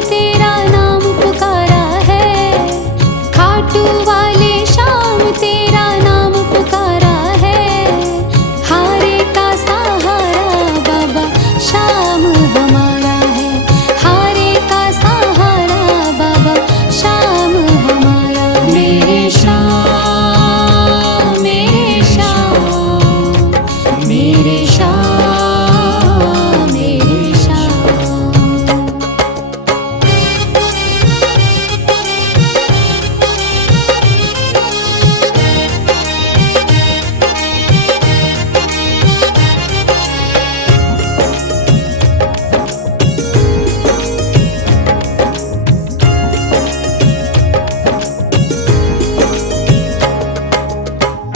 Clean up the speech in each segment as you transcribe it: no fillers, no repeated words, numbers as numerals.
तेरा नाम पुकारा है, खाटू वाले श्याम तेरा नाम पुकारा है। हारे का सहारा बाबा श्याम हमारा है, हारे का सहारा बाबा श्याम हमारा है। मेरे श्याम मेरे श्याम मेरे श्याम मेरे श्याम।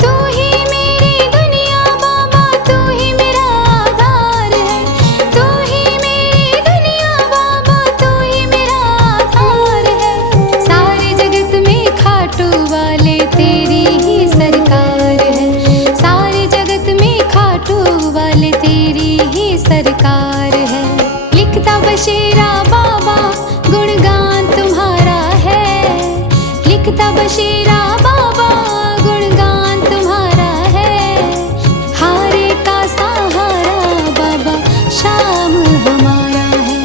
तू ही मेरी दुनिया बाबा, तू ही मेरा आधार है। तू ही मेरी दुनिया बाबा, तू ही मेरा आधार है। सारे जगत में खाटू वाले तेरी ही सरकार है, सारे जगत में खाटू वाले तेरी ही सरकार है। लिखता बशीरा बाबा गुणगान तुम्हारा है, लिखता बशीरा बाबा गुणगान तुम्हारा है। हारे का सहारा बाबा श्याम हमारा है,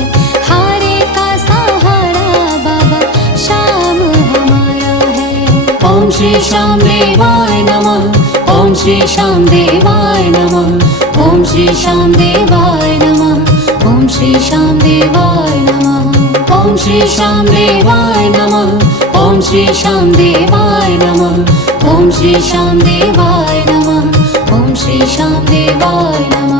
हारे का सहारा बाबा श्याम हमारा है। ओम श्री श्याम देवाय नमः, ओम श्री श्याम देवाय नमः, ओम श्री श्याम देवाय नमः, ओम श्री श्याम देवाय नमः, ओम श्री श्याम देवाय नमः, ओम श्री श्याम देवाय नमः, ओम श्री श्याम देवाय नमः, ओम श्री श्याम देवाय नमः।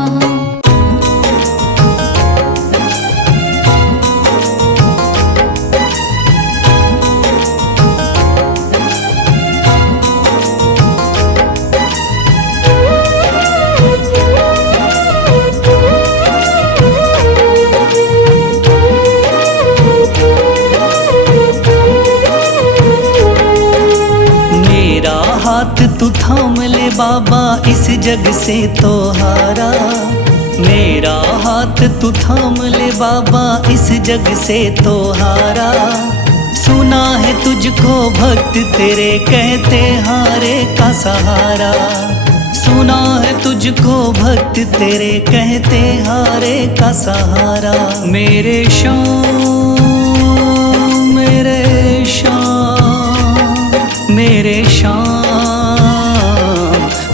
मेरा हाथ तू थाम ले बाबा इस जग से तो हारा, मेरा हाथ तू थाम ले बाबा इस जग से तो हारा। सुना है तुझको भक्त तेरे कहते हारे का सहारा, सुना है तुझको भक्त तेरे कहते हारे का सहारा। मेरे श्याम मेरे श्याम मेरे श्याम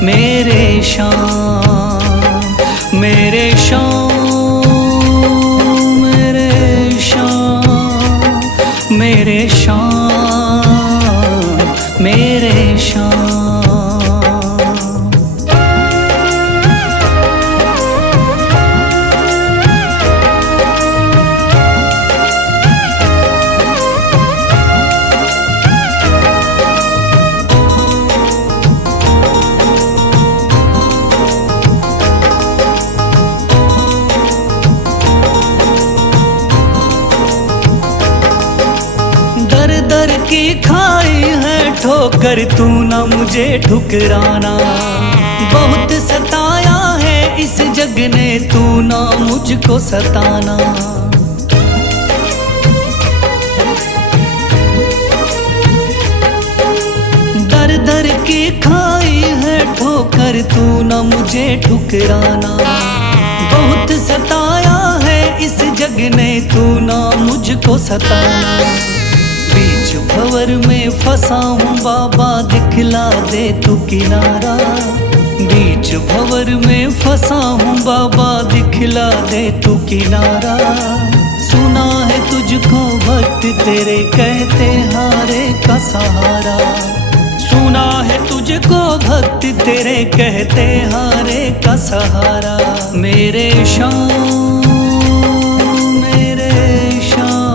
मेरे श्याम मेरे श्याम मेरे श्याम मेरे श्याम मेरे श्याम। दर दर की खाई है ठोकर तू ना मुझे ठुकराना, बहुत सताया है इस जग ने तू ना मुझको सताना। दर दर की खाई है ठोकर तू ना मुझे ठुकराना, बहुत सताया है इस जग ने तू ना मुझको सताना। बीच भंवर में फंसा हूँ बाबा दिखला दे तू किनारा, बीच भंवर में फंसा हूँ बाबा दिखला दे तू किनारा। सुना है तुझको भक्त तेरे कहते हारे का सहारा, सुना है तुझको भक्त तेरे कहते हारे का सहारा। मेरे श्याम मेरे श्याम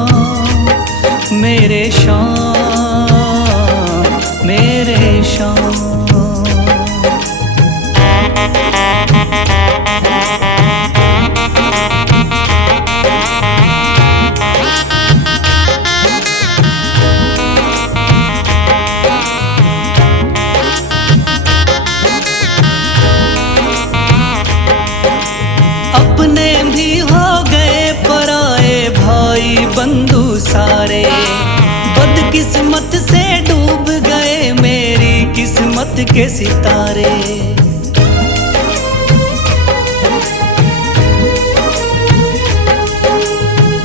मेरे श्याम मेरे श्याम। अपने भी के सितारे।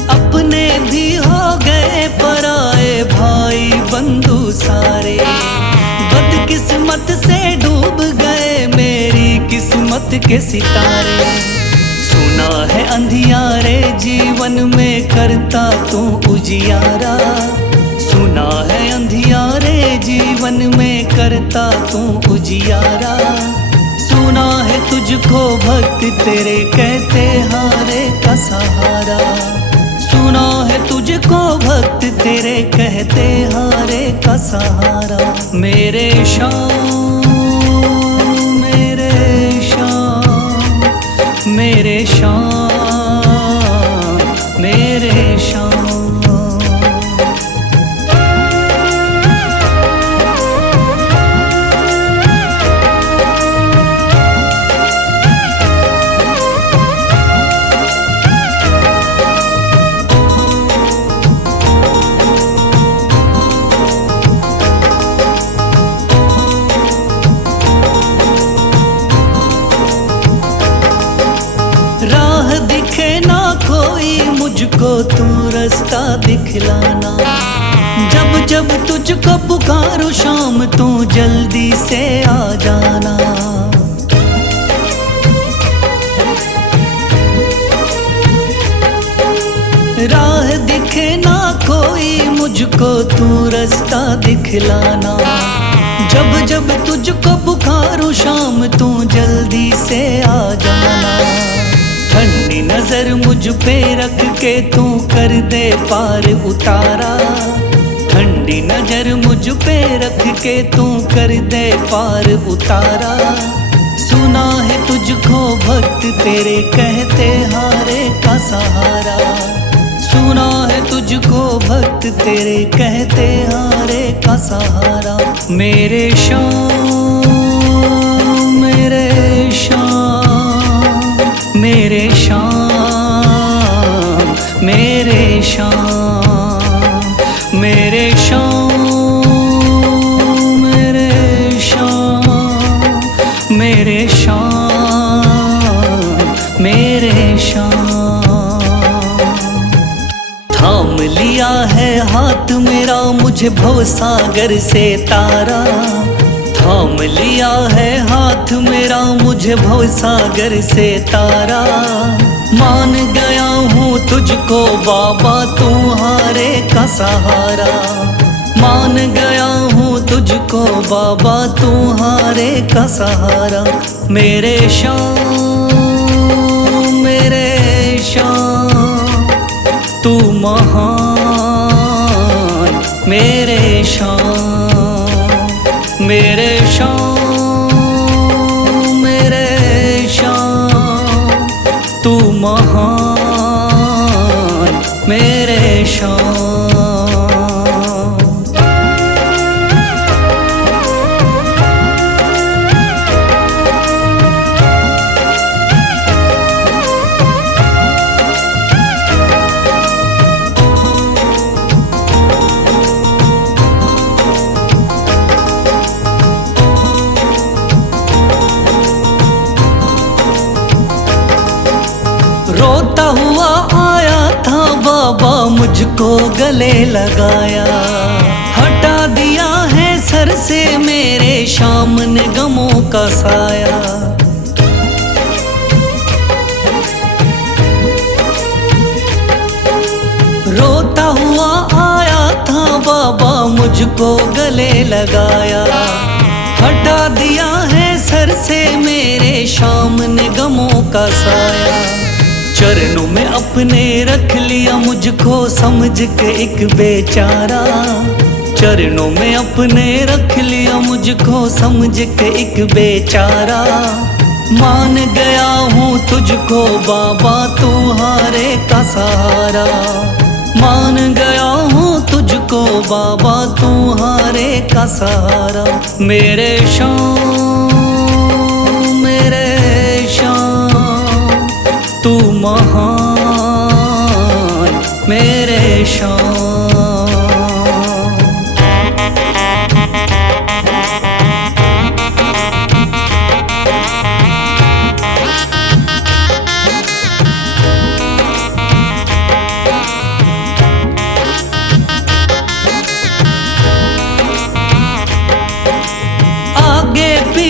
अपने भी हो गए पराए भाई बंधु सारे। बदकिस्मत से डूब गए मेरी किस्मत के सितारे। सुना है अंधियारे जीवन में करता तू उजियारा। सुना है अंधियारे जीवन में करता तू उजियारा। सुना है तुझको भक्त तेरे कहते हारे का सहारा। सुना है तुझको भक्त तेरे कहते हारे का सहारा। मेरे शाम मेरे शाम मेरे शाम मेरे शाम। राह दिखे ना कोई मुझको तू रास्ता दिखलाना। जब जब तुझको पुकारूं शाम तू जल्दी से आ जाना। राह दिखे ना कोई मुझको तू रास्ता दिखलाना। जब जब तुझको पुकारूं शाम तू जल्दी से आ जाना। ठंडी नजर मुझ पे रख के तू कर दे पार उतारा। ठंडी नजर मुझ पे रख के तू कर दे पार उतारा। सुना है तुझको भक्त तेरे कहते हारे का सहारा। सुना है तुझको भक्त तेरे कहते हारे का सहारा। मेरे शाम मेरे शाम मेरे शाम मेरे शाम मेरे शाम मेरे शाम मेरे शाम मेरे शाम। थाम लिया है हाथ मेरा मुझे भवसागर से तारा। थाम लिया है हाथ मेरा मुझे भवसागर से तारा। मान गया हूँ तुझको बाबा तुम्हारे का सहारा। मान गया हूँ तुझको बाबा तुम्हारे का सहारा। मेरे शाम मेरे शाम तू महान। मेरे शाम मेरे शाम मेरे शाम तू महान। मेरे शाम। रोता हुआ आया था बाबा मुझको गले लगाया। हटा दिया है सर से मेरे शाम ने गमों का साया। रोता हुआ आया था बाबा मुझको गले लगाया। हटा दिया है सर से मेरे शाम ने गमों का साया। चरणों में अपने रख लिया मुझको समझ के एक बेचारा। चरणों में अपने रख लिया मुझको समझ के एक बेचारा। मान गया हूँ तुझको बाबा तुम्हारे का सहारा। मान गया हूँ तुझको बाबा तुम्हारे का सहारा। मेरे शाम मेरे शाम तू महान। मेरे शाम।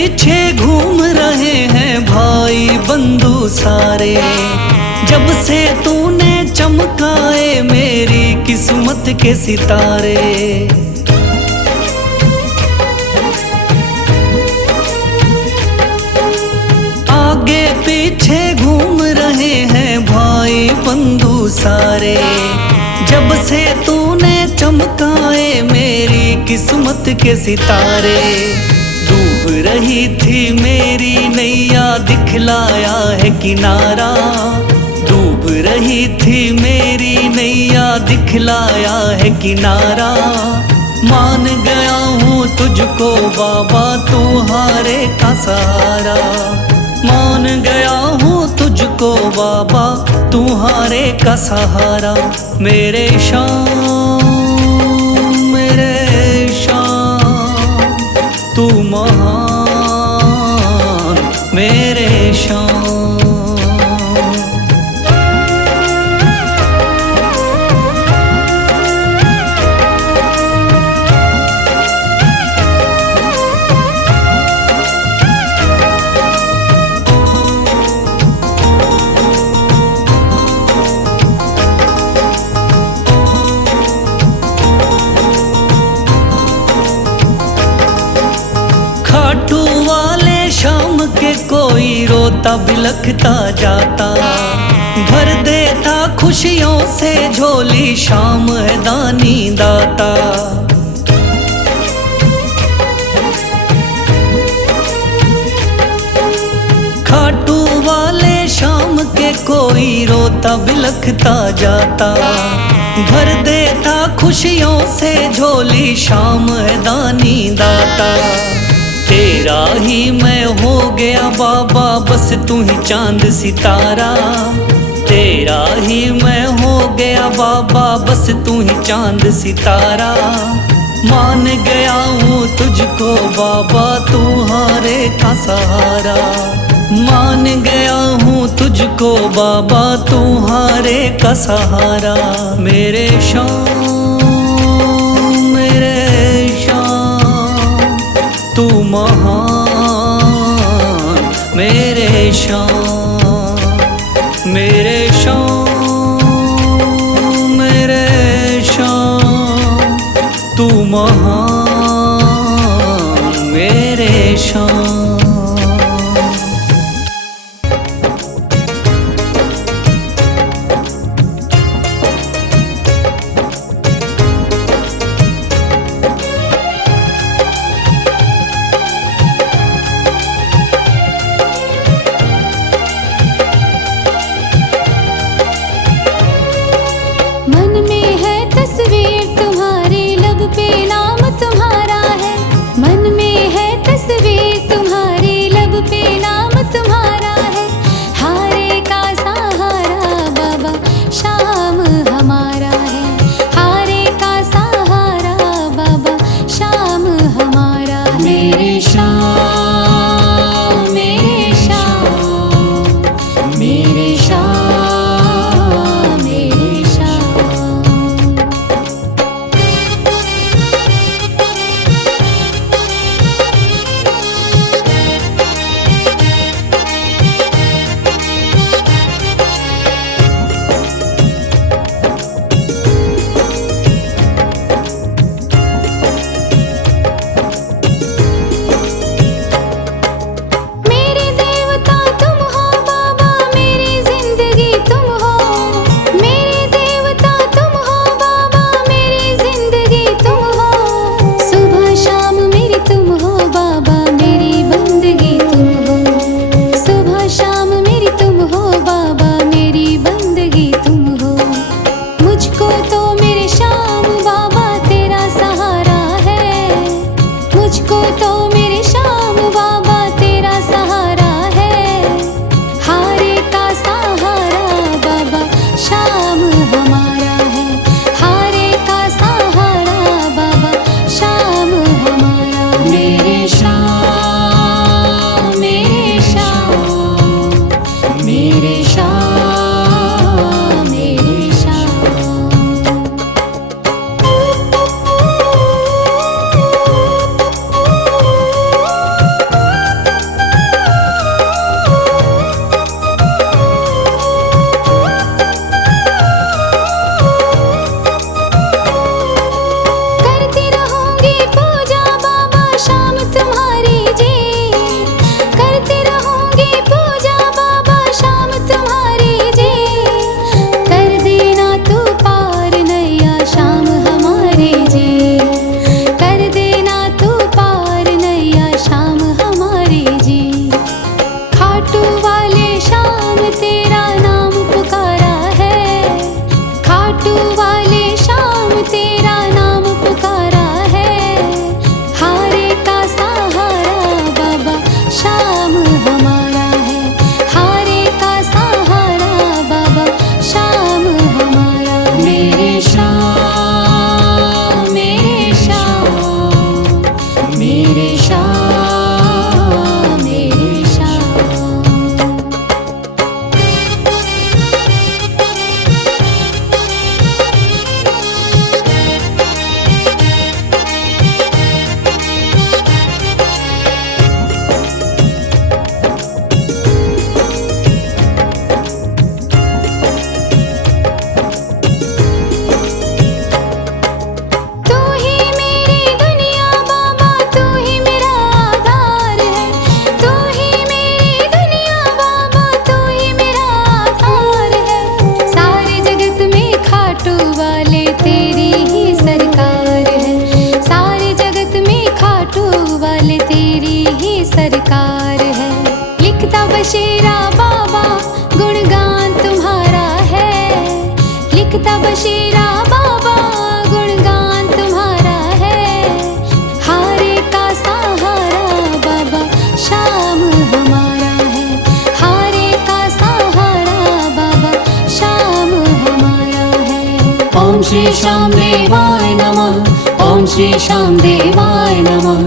पीछे घूम रहे हैं भाई बंधु सारे, जब से तूने चमकाए मेरी किस्मत के सितारे। आगे पीछे घूम रहे हैं भाई बंधु सारे, जब से तूने चमकाए मेरी किस्मत के सितारे। डूब रही थी मेरी नैया दिखलाया है किनारा, डूब रही थी मेरी नैया दिखलाया है किनारा। मान गया हूँ तुझको बाबा तुम्हारे का सहारा, मान गया हूँ तुझको बाबा तुम्हारे का सहारा। मेरे शाम तू महान मेरे शाम। खाटू वाले शाम के कोई रोता बिलखता जाता, भर देता खुशियों से झोली शाम है दानी दाता। खाटू वाले शाम के कोई रोता बिलखता जाता, भर देता खुशियों से झोली शाम है दानी दाता। तेरा ही मैं हो गया बाबा बस तू ही चांद सितारा, तेरा ही मैं हो गया बाबा बस तू ही चांद सितारा। मान गया हूँ तुझको बाबा तुम्हारे का सहारा, मान गया हूँ तुझको बाबा तुम्हारे का सहारा। मेरे शाम तू महान मेरे शाम, मेरे शाम तू महान मेरे शाम। मन में है तस्वीर तुम्हारी, लब पे नाम तेरा नाम पुकारा है। हारे का सहारा बाबा शाम हमारा है। हारे का सहारा बाबा शाम हमारा है। मेरे श्याम मेरे श्याम मेरे श्याम मेरे श्याम। तू ही मेरी दुनिया बाबा तू ही मेरा आधार है। तू ही मेरी दुनिया बाबा तू ही मेरा आधार है। सारे जगत में खाटू वाले तेरी ही सरकार है। सारे जगत में खाटू वाले तेरी ही सरकार है। लिखता बशीरा बाबा गुणगान तुम्हारा है। लिखता बशीरा बाबा गुणगान तुम्हारा है। हारे का सहारा बाबा शाम हमारा है। हारे का सहारा बाबा शाम हमारा है। ओम श्री श्याम देवाय नमः। ओम श्री श्याम देवाय नमः।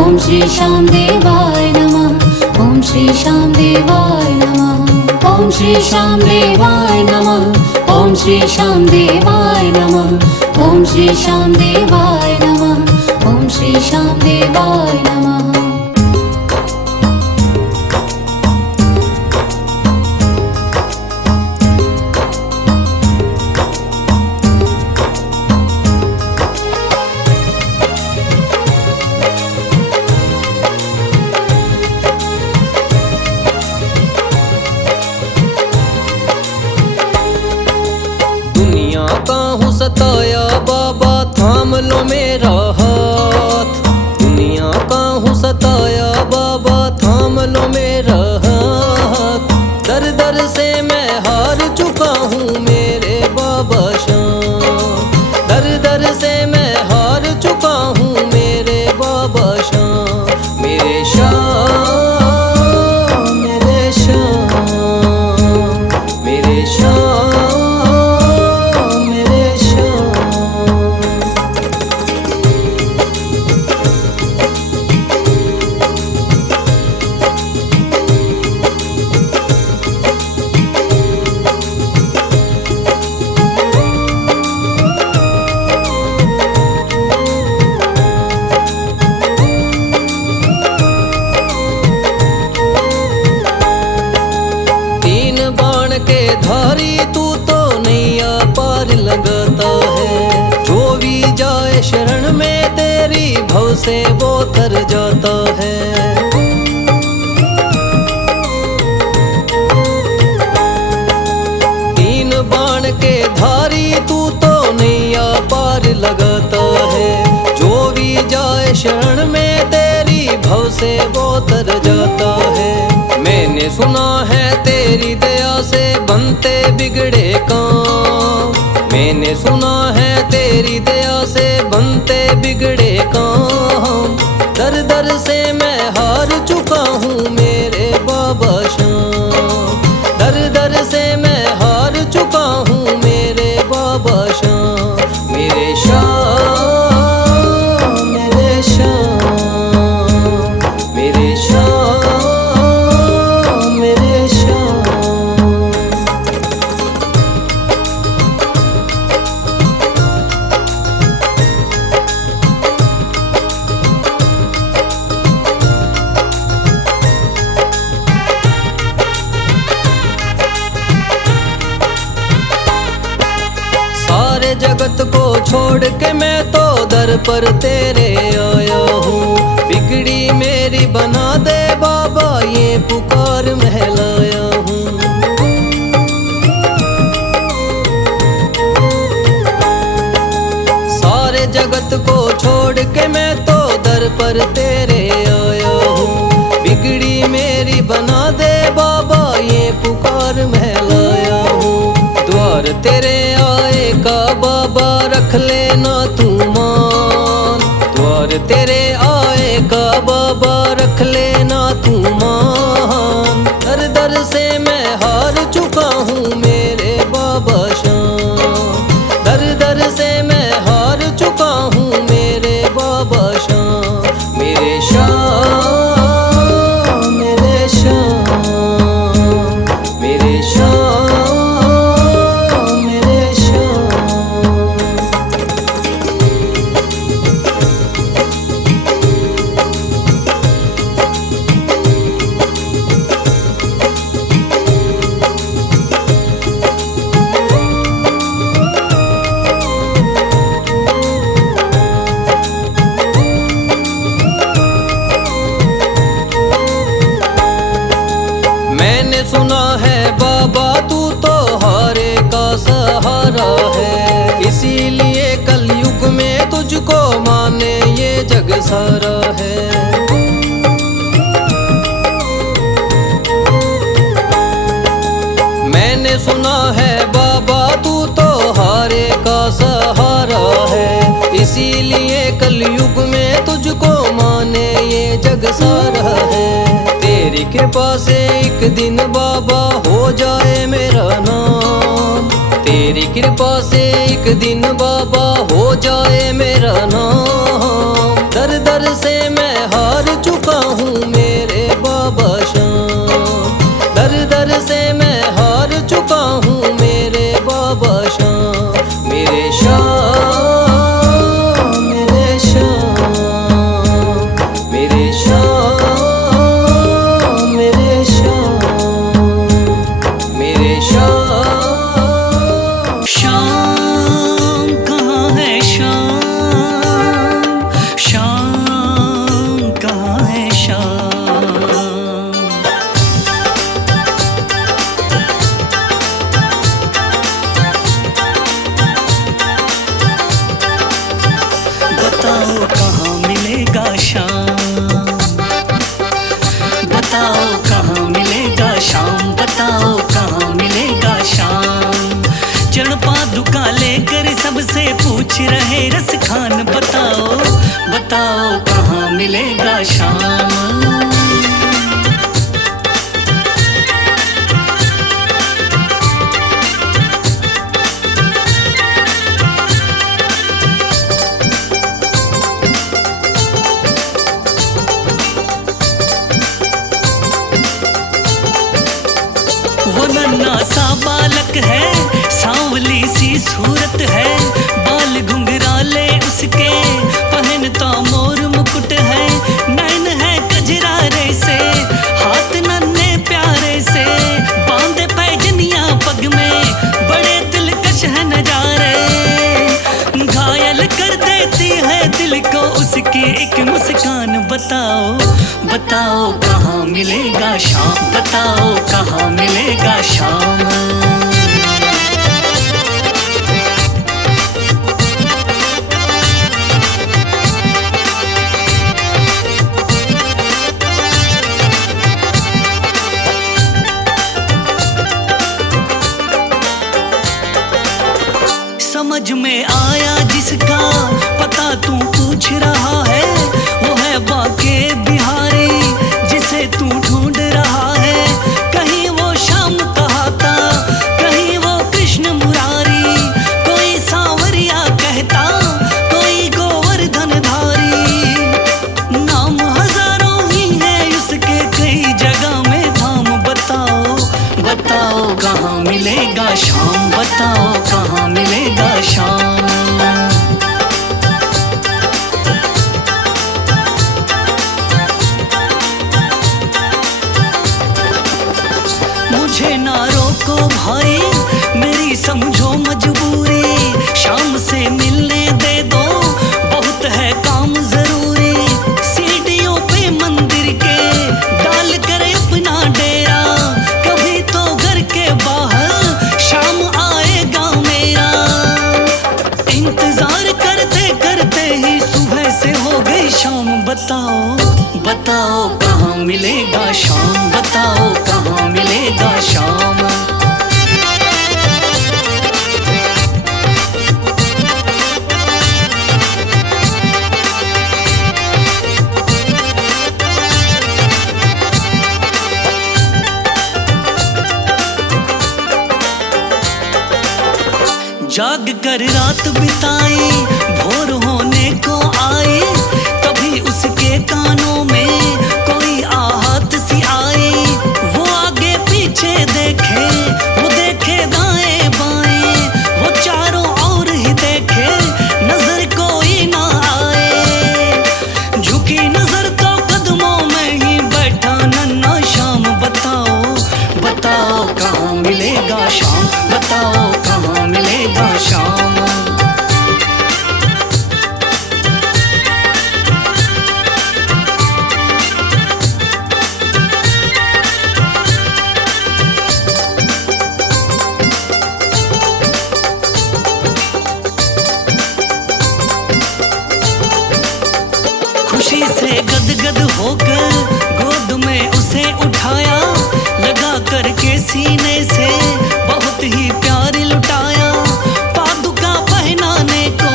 ओम श्री श्याम देवाय नमः। ओम श्री श्याम देवाय नमः। ओम श्री श्याम देवाय नमः। ओम श्री श्याम देवाय नमः। ओम श्री श्याम देवाय नमः। ओम श्री श्याम देवाय नमः। दुनिया का हूँ सताया बाबा थाम लो मेरा हाथ। दुनिया का हूँ सताया बाबा थाम लो मेरा हाथ। दर दर से मैं हार चुका हूँ मेरे बाबा श्याम। दर दर से मैं हार चुका हूँ मेरे बाबा श्याम। मेरे श्याम मेरे श्याम मेरे श्याम मेरे श्याम। तीन बाण के धारी तू तो नैया पार लगाता है। जो भी जाए शरण में तेरी भव से वो तर जाता है। तीन बाण के धारी तू तो नैया पार लगाता है। जो भी जाए शरण में तेरी भव से वो तर जाता है। मैंने सुना है तेरी दया से बनते बिगड़े काम। मैंने सुना है तेरी दया से बनते बिगड़े काम। दर दर से मैं हार चुका हूँ मेरे बाबा श्याम। दर दर से मैं हार चुका हूँ मेरे बाबा श्याम। मेरे श्याम मेरे श्याम मेरे श्याम मेरे श्याम। सारे जगत को छोड़ के मैं तो दर पर तेरे आया हूँ। बिगड़ी मेरी बना दे बाबा ये पुकार महलाया हूँ। सारे जगत को छोड़ के मैं तो दर पर तेरे आया हूँ। बिगड़ी मेरी बना दे बाबा ये पुकार महलाया हूँ। द्वार तेरे आए का बाबा रख लेना सुना है बाबा तू तो हारे का सहारा है, इसीलिए कलयुग में तुझको माने ये जग सारा है। मैंने सुना है बाबा तू तो हारे का सहारा है, इसीलिए कलयुग में तुझको माने ये जग सारा है। तेरी कृपा से एक दिन बाबा हो जाए मेरा नाम, तेरी कृपा से एक दिन बाबा हो जाए मेरा नाम। दर दर से मैं हार चुका हूँ मेरे बाबा श्याम, दर दर से मैं हार चुका हूँ मेरे बाबा श्याम। मेरे श्याम, मेरे श्याम, मेरे श्याम, मेरे श्याम, मेरे श्याम। श्याम कहाँ है श्याम, श्याम कहाँ है श्याम। बताओ कहाँ मिलेगा श्याम, बताओ कहाँ मिलेगा श्याम, बताओ कहाँ मिलेगा श्याम। चरण पादुका लेकर सबसे पूछ रहे रस खान, बताओ बताओ कहाँ मिलेगा श्याम। वो नन्हा सा बालक है, सांवली सी सूरत है, बाल घुंघराले उसके, पहनता मोर मुकुट है, नैन है कजरारे से, हाथ नन्हे प्यारे से, बांधे पैजनिया पग में, बड़े दिलकश है नजारे, घायल कर देती है दिल को उसकी एक मुस्कान। बताओ बताओ कहाँ मिलेगा श्याम, बताओ कहाँ मिलेगा श्याम। समझ में आया जिसका पता तू पूछ रहा है, वो है बाके बिहारी जिसे तू ढूंढ रहा है। कहीं वो श्याम कहाता, कहीं वो कृष्ण मुरारी, कोई सांवरिया कहता, कोई गोवर्धन धारी। नाम हजारों ही है उसके, कई जगह में धाम। बताओ बताओ कहाँ मिलेगा श्याम, बताओ कहाँ मिलेगा श्याम। मुझे ना रोको भाई, मेरी समझो मजबूरी, शाम से मिलने दे दो, बहुत है काम जरूरी। सीढ़ियों पे मंदिर के डाल कर अपना डेरा, कभी तो घर के बाहर शाम आएगा मेरा। इंतजार करते करते ही सुबह से हो गई शाम। बताओ बताओ कहाँ मिलेगा शाम, बताओ कहाँ मिलेगा शाम। जाग कर रात बिताई, भोर होने को आई, तभी उसके कानों में कोई आहट सी आई। वो आगे पीछे देखे होकर गोद में उसे उठाया, लगा करके सीने से बहुत ही प्यार लुटाया। पादुका पहनाने को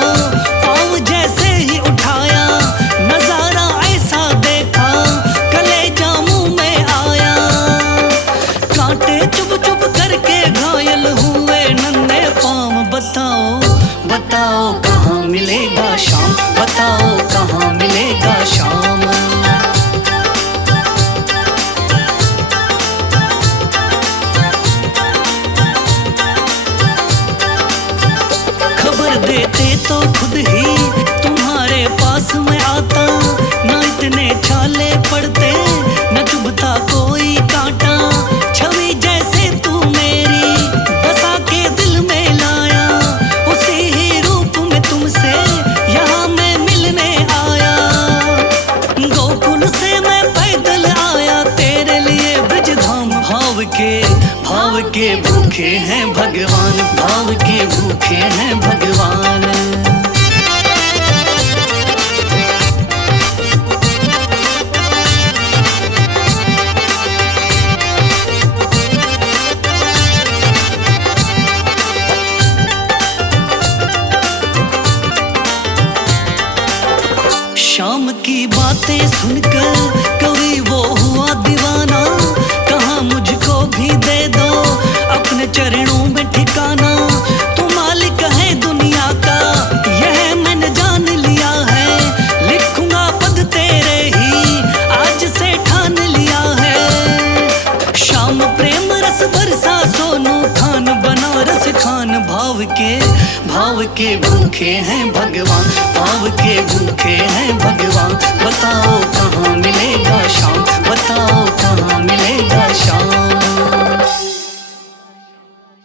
पाँव जैसे ही उठाया, नजारा ऐसा देखा कलेजा मुंह में आया। कांटे चुभ चुभ करके घायल हुए नन्हे पाँव। बताओ बताओ कहाँ मिलेगा शाम, बताओ कहाँ मिलेगा शाम। खबर देते तो खुद ही तुम्हारे पास में आता, ना इतने छाले पड़ते न चुभता कोई कांटा। छवि जैसे तू मेरी बसा के दिल में लाया, उसी ही रूप में तुमसे यहाँ मैं मिलने आया। गोकुल से मैं पैदल आया तेरे लिए ब्रजधाम। भाव के भूखे हैं भगवान, भाव के भूखे हैं भगवान। शाम की बातें सुनकर कभी वो हुआ दीवाना, कहा मुझको भी दे दो अपने चरणों में ठिकाना। तू मालिक है दुनिया का यह मैंने जान लिया है, लिखूंगा पद तेरे ही आज से ठान लिया है। शाम प्रेम रस बरसा सोनू खान बनारस खान। भाव के भूखे हैं भगवान, भाव के भूखे हैं भगवान। बताओ कहाँ मिलेगा शाम, बताओ कहाँ मिलेगा शाम।